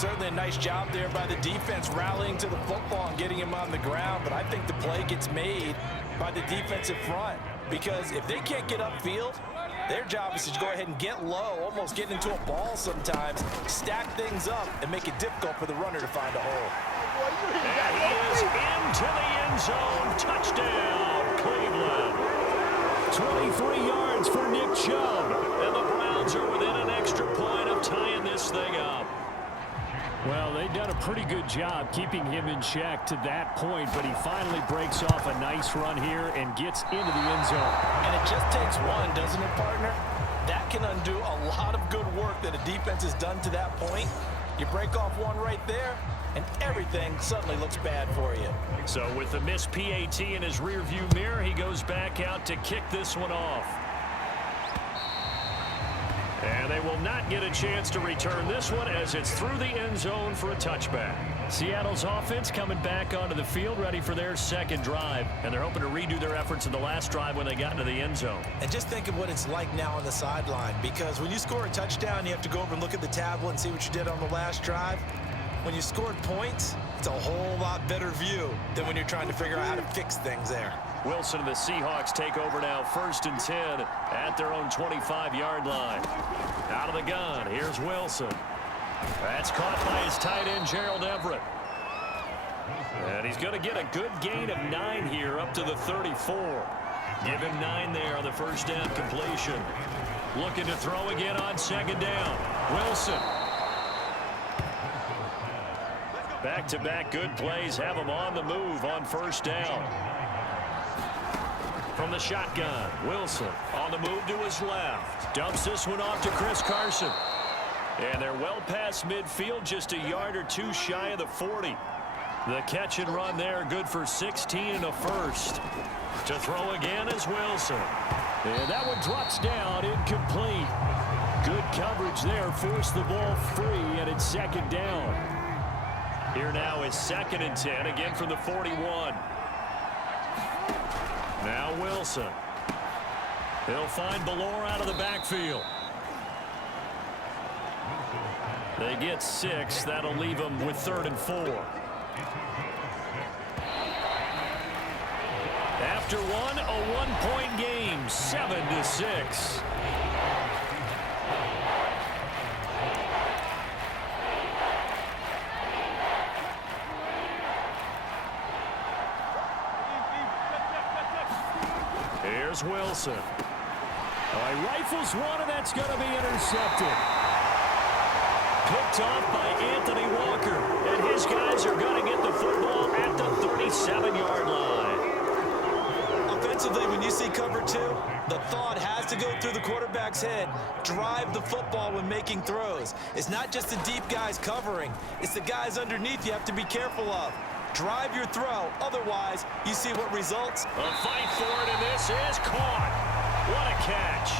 certainly a nice job there by the defense rallying to the football and getting him on the ground, but I think the play gets made by the defensive front because if they can't get upfield, their job is to go ahead and get low, almost get into a ball sometimes, stack things up, and make it difficult for the runner to find a hole. And he is into the end zone. Touchdown, Cleveland. 23 yards for Nick Chubb. And the Browns are within an extra point of tying this thing up. Well, they've done a pretty good job keeping him in check to that point, but he finally breaks off a nice run here and gets into the end zone. And it just takes one, doesn't it, partner? That can undo a lot of good work that a defense has done to that point. You break off one right there, and everything suddenly looks bad for you. So with the missed PAT in his rearview mirror, he goes back out to kick this one off. And they will not get a chance to return this one as it's through the end zone for a touchback. Seattle's offense coming back onto the field ready for their second drive. And they're hoping to redo their efforts in the last drive when they got into the end zone. And just think of what it's like now on the sideline, because when you score a touchdown, you have to go over and look at the tablet and see what you did on the last drive. When you scored points, it's a whole lot better view than when you're trying to figure out how to fix things there. Wilson and the Seahawks take over now, 1st and 10 at their own 25-yard line. Out of the gun, here's Wilson. That's caught by his tight end, Gerald Everett. And he's going to get a good gain of 9 here up to the 34. Give him 9 there on the first down completion. Looking to throw again on 2nd down. Wilson. Back-to-back good plays have him on the move on 1st down. From the shotgun, Wilson on the move to his left. Dumps this one off to Chris Carson. And they're well past midfield, just a yard or two shy of the 40. The catch and run there, good for 16 and a first. To throw again is Wilson. And that one drops down, incomplete. Good coverage there, forced the ball free, and it's 2nd down. Here now is 2nd and 10, again from the 41. Now Wilson. He'll find Ballore out of the backfield. They get 6. That'll leave them with 3rd and 4. After one, a one-point game, 7-6. Here's Wilson. He rifles one, and that's going to be intercepted. Picked off by Anthony Walker. And his guys are going to get the football at the 37-yard line. Offensively, when you see cover 2, the thought has to go through the quarterback's head. Drive the football when making throws. It's not just the deep guys covering. It's the guys underneath you have to be careful of. Drive your throw. Otherwise, you see what results. A fight for it, and this is caught. What a catch.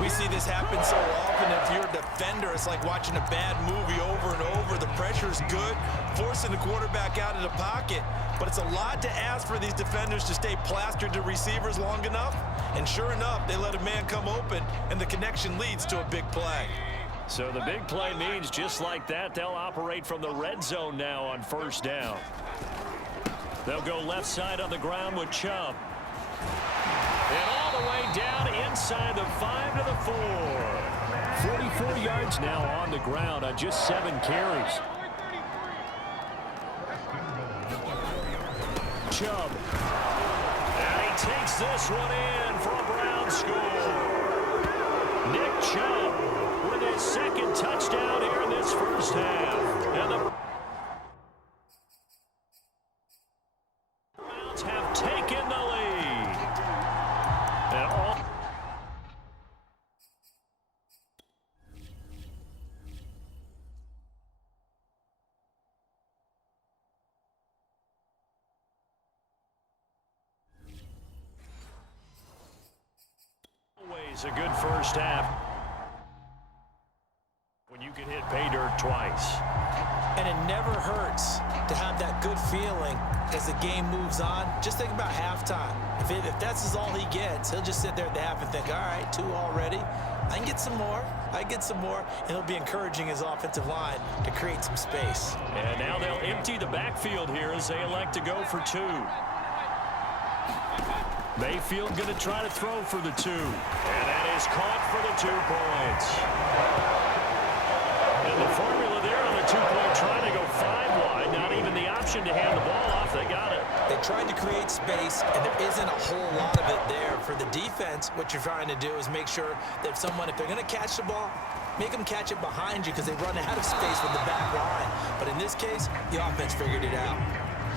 We see this happen so often. If you're a defender, it's like watching a bad movie over and over. The pressure's good, forcing the quarterback out of the pocket. But it's a lot to ask for these defenders to stay plastered to receivers long enough. And sure enough, they let a man come open, and the connection leads to a big play. So the big play means just like that, they'll operate from the red zone now on 1st down. They'll go left side on the ground with Chubb. And all the way down inside the 5 to the 4. 44 yards now on the ground on just 7 carries. Chubb. And he takes this one in for a Brown score. Nick Chubb with his 2nd touchdown here in this first half. And the Browns have taken the lead. And all always a good first half when you can hit pay dirt twice. And it never hurts to have that good feeling as the game moves on. Just think about halftime. If that's all he gets, he'll just sit there at the half and think, all right, 2 already. I can get some more. And he'll be encouraging his offensive line to create some space. And now they'll empty the backfield here as they elect to go for 2. Mayfield going to try to throw for the 2. And that is caught for the 2 points. And the formula there on the 2-point try to go 5 wide. Not even the option to hand the ball off. They got it. They tried to create space, and there isn't a whole lot of it there. For the defense, what you're trying to do is make sure that if they're going to catch the ball, make them catch it behind you because they run out of space with the back line. But in this case, the offense figured it out.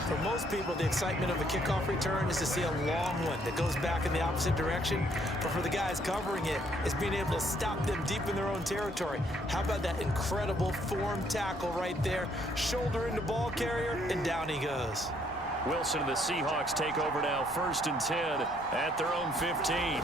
For most people, the excitement of a kickoff return is to see a long one that goes back in the opposite direction. But for the guys covering it, it's being able to stop them deep in their own territory. How about that incredible form tackle right there? Shoulder into ball carrier, and down he goes. Wilson and the Seahawks take over now, 1st and 10 at their own 15.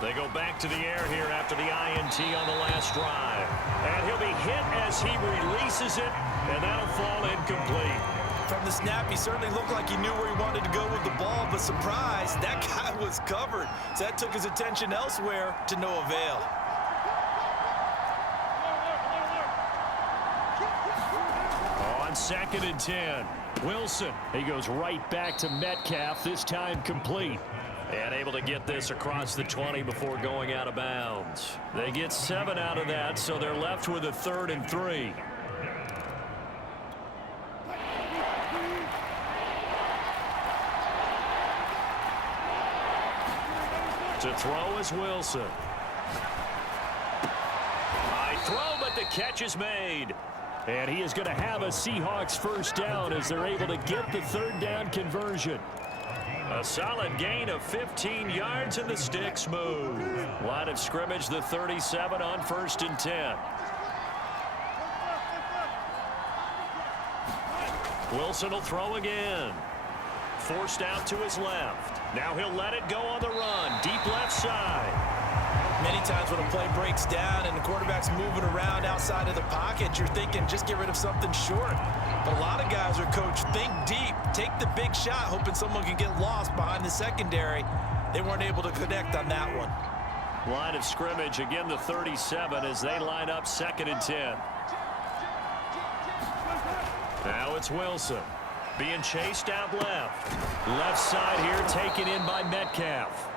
They go back to the air here after the INT on the last drive. And he'll be hit as he releases it, and that'll fall incomplete. From the snap, he certainly looked like he knew where he wanted to go with the ball, but surprise, that guy was covered. So that took his attention elsewhere to no avail. On 2nd and 10, Wilson. He goes right back to Metcalf, this time complete. And able to get this across the 20 before going out of bounds. They get 7 out of that, so they're left with a 3rd and 3. To throw is Wilson. High throw, but the catch is made. And he is going to have a Seahawks 1st down as they're able to get the 3rd down conversion. A solid gain of 15 yards, and the sticks move. Line of scrimmage, the 37 on 1st and 10. Wilson will throw again. Forced out to his left. Now he'll let it go on the run. Deep left side. Many times when a play breaks down and the quarterback's moving around outside of the pocket, you're thinking just get rid of something short. But a lot of guys are coached, think deep, take the big shot, hoping someone can get lost behind the secondary. They weren't able to connect on that one. Line of scrimmage, again the 37 as they line up 2nd and 10. Now it's Wilson. Being chased out left. Left side here taken in by Metcalf.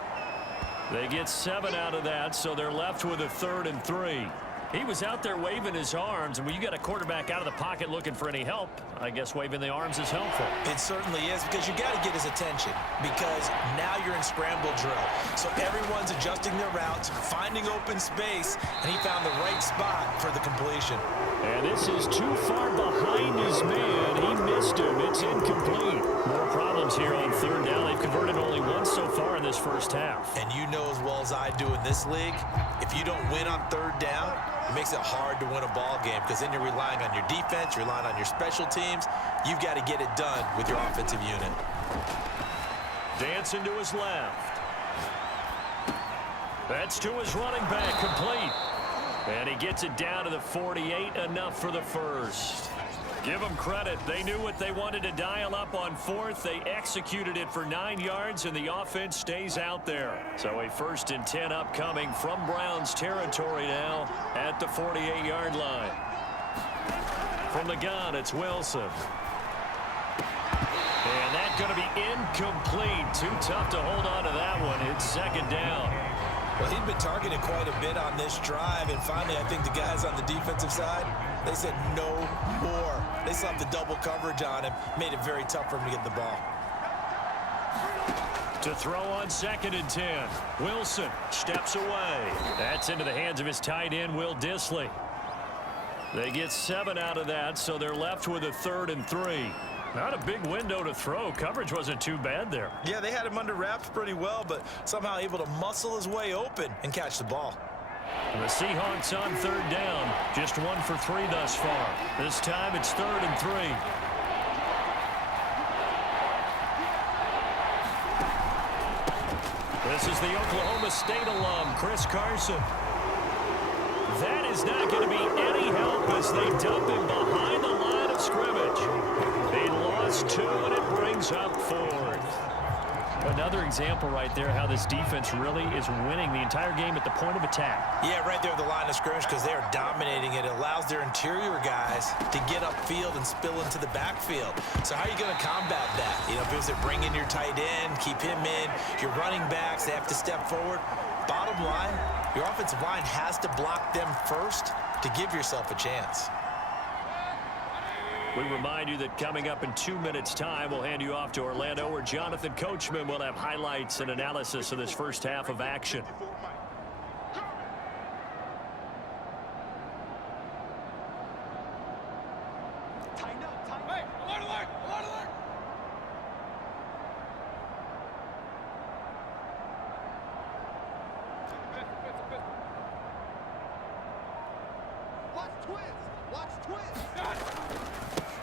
They get 7 out of that, so they're left with a 3rd and 3. He was out there waving his arms, and when you got a quarterback out of the pocket looking for any help, I guess waving the arms is helpful. It certainly is, because you got to get his attention, because now you're in scramble drill. So everyone's adjusting their routes, finding open space, and he found the right spot for the completion. And this is too far behind his man. He missed him. It's incomplete. More problems here on 3rd down. They've converted only once so far in this 1st half. And you know as well as I do in this league, if you don't win on 3rd down, it makes it hard to win a ball game, because then you're relying on your defense, you're relying on your special teams. You've got to get it done with your offensive unit. Dancing to his left. That's to his running back, complete. And he gets it down to the 48, enough for the 1st. Give them credit. They knew what they wanted to dial up on 4th. They executed it for 9 yards, and the offense stays out there. So a 1st and 10 upcoming from Browns territory now at the 48-yard line. From the gun, it's Wilson. And that's going to be incomplete. Too tough to hold on to that one. It's 2nd down. Well, he'd been targeted quite a bit on this drive, and finally I think the guys on the defensive side, they said no more. They slapped the double coverage on him, made it very tough for him to get the ball. To throw on 2nd and 10. Wilson steps away. That's into the hands of his tight end, Will Dissly. They get 7 out of that, so they're left with a 3rd and 3. Not a big window to throw. Coverage wasn't too bad there. Yeah, they had him under wraps pretty well, but somehow able to muscle his way open and catch the ball. And the Seahawks on 3rd down. Just 1 for 3 thus far. This time it's 3rd and 3. This is the Oklahoma State alum, Chris Carson. That is not going to be any help as they dump him behind the line of of scrimmage. He lost 2, and it brings up 4th. Another example right there how this defense really is winning the entire game at the point of attack. Yeah, right there at the line of scrimmage because they are dominating it. It allows their interior guys to get upfield and spill into the backfield. So how are you going to combat that? You know, because they bring in your tight end, keep him in, your running backs, they have to step forward. Bottom line, your offensive line has to block them first to give yourself a chance. We remind you that coming up in 2 minutes' time, we'll hand you off to Orlando, where Jonathan Coachman will have highlights and analysis of this first half of action.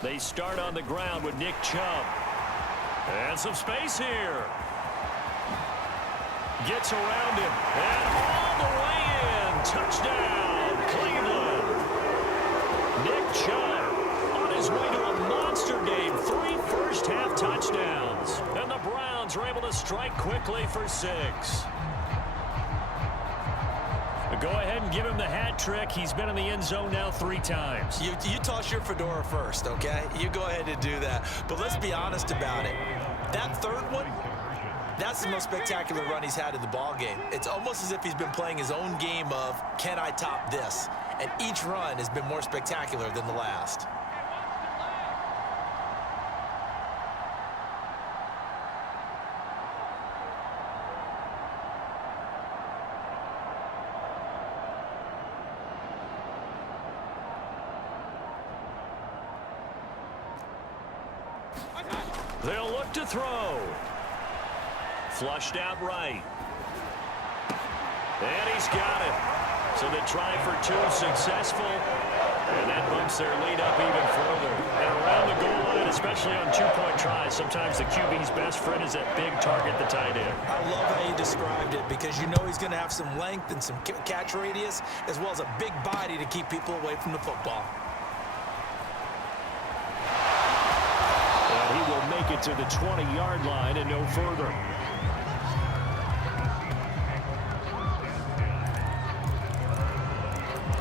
They start on the ground with Nick Chubb. And some space here. Gets around him. And all the way in. Touchdown, Cleveland. Nick Chubb on his way to a monster game. 3 first-half touchdowns. And the Browns are able to strike quickly for 6. Go ahead and give him the hat trick. He's been in the end zone now 3 times. You toss your fedora first, okay? You go ahead and do that. But let's be honest about it. That third one, that's the most spectacular run he's had in the ball game. It's almost as if he's been playing his own game of, can I top this? And each run has been more spectacular than the last. They'll look to throw. Flushed out right. And he's got it. So they try for 2, successful. And that bumps their lead up even further. And around the goal line, especially on 2-point tries, sometimes the QB's best friend is that big target, the tight end. I love how you described it because you know he's going to have some length and some catch radius as well as a big body to keep people away from the football. He will make it to the 20-yard line and no further.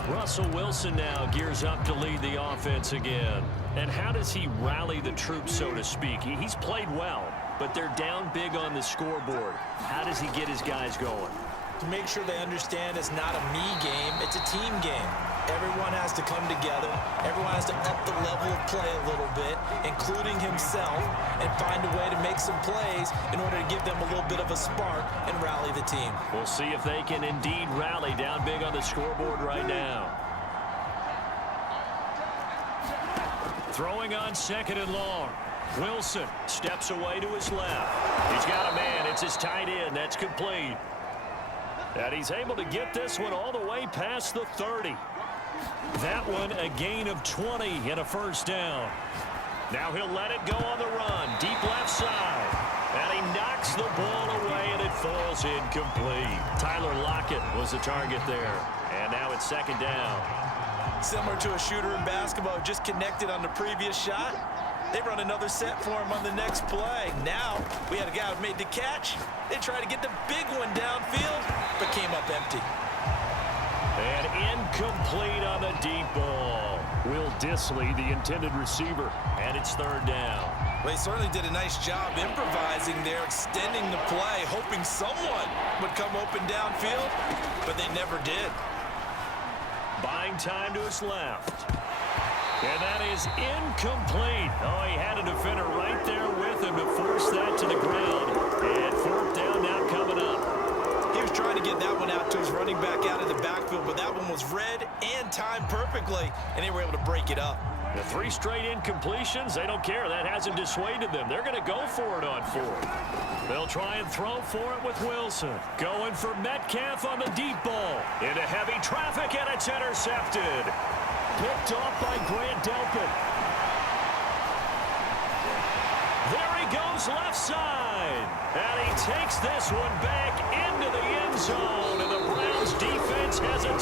Russell Wilson now gears up to lead the offense again. And how does he rally the troops, so to speak? He's played well, but they're down big on the scoreboard. How does he get his guys going? To make sure they understand it's not a me game, it's a team game. Everyone has to come together. Everyone has to up the level of play a little bit, including himself, and find a way to make some plays in order to give them a little bit of a spark and rally the team. We'll see if they can indeed rally down big on the scoreboard right now. Throwing on 2nd and long. Wilson steps away to his left. He's got a man. It's his tight end. That's complete. And he's able to get this one all the way past the 30. That one a gain of 20 and a first down. Now he'll let it go on the run. Deep left side. And he knocks the ball away and it falls incomplete. Tyler Lockett was the target there. And now it's 2nd down. Similar to a shooter in basketball, just connected on the previous shot. They run another set for him on the next play. Now we had a guy who made the catch. They tried to get the big one downfield, but came up empty. And incomplete on the deep ball. Will Dissly, the intended receiver, and it's 3rd down. Well, he certainly did a nice job improvising there, extending the play, hoping someone would come open downfield, but they never did. Buying time to his left. And that is incomplete. Oh, he had a defender right there with him to force that to the ground. And 4th down now coming up. He was trying to get that one out to his running back out of the backfield, but that one was read and timed perfectly, and they were able to break it up. The 3 straight incompletions, they don't care. That hasn't dissuaded them. They're going to go for it on 4th. They'll try and throw for it with Wilson. Going for Metcalf on the deep ball. Into heavy traffic, and it's intercepted. Picked off by Grant Delpit. There he goes left side. And he takes this one back into the end zone. And the Browns defense has a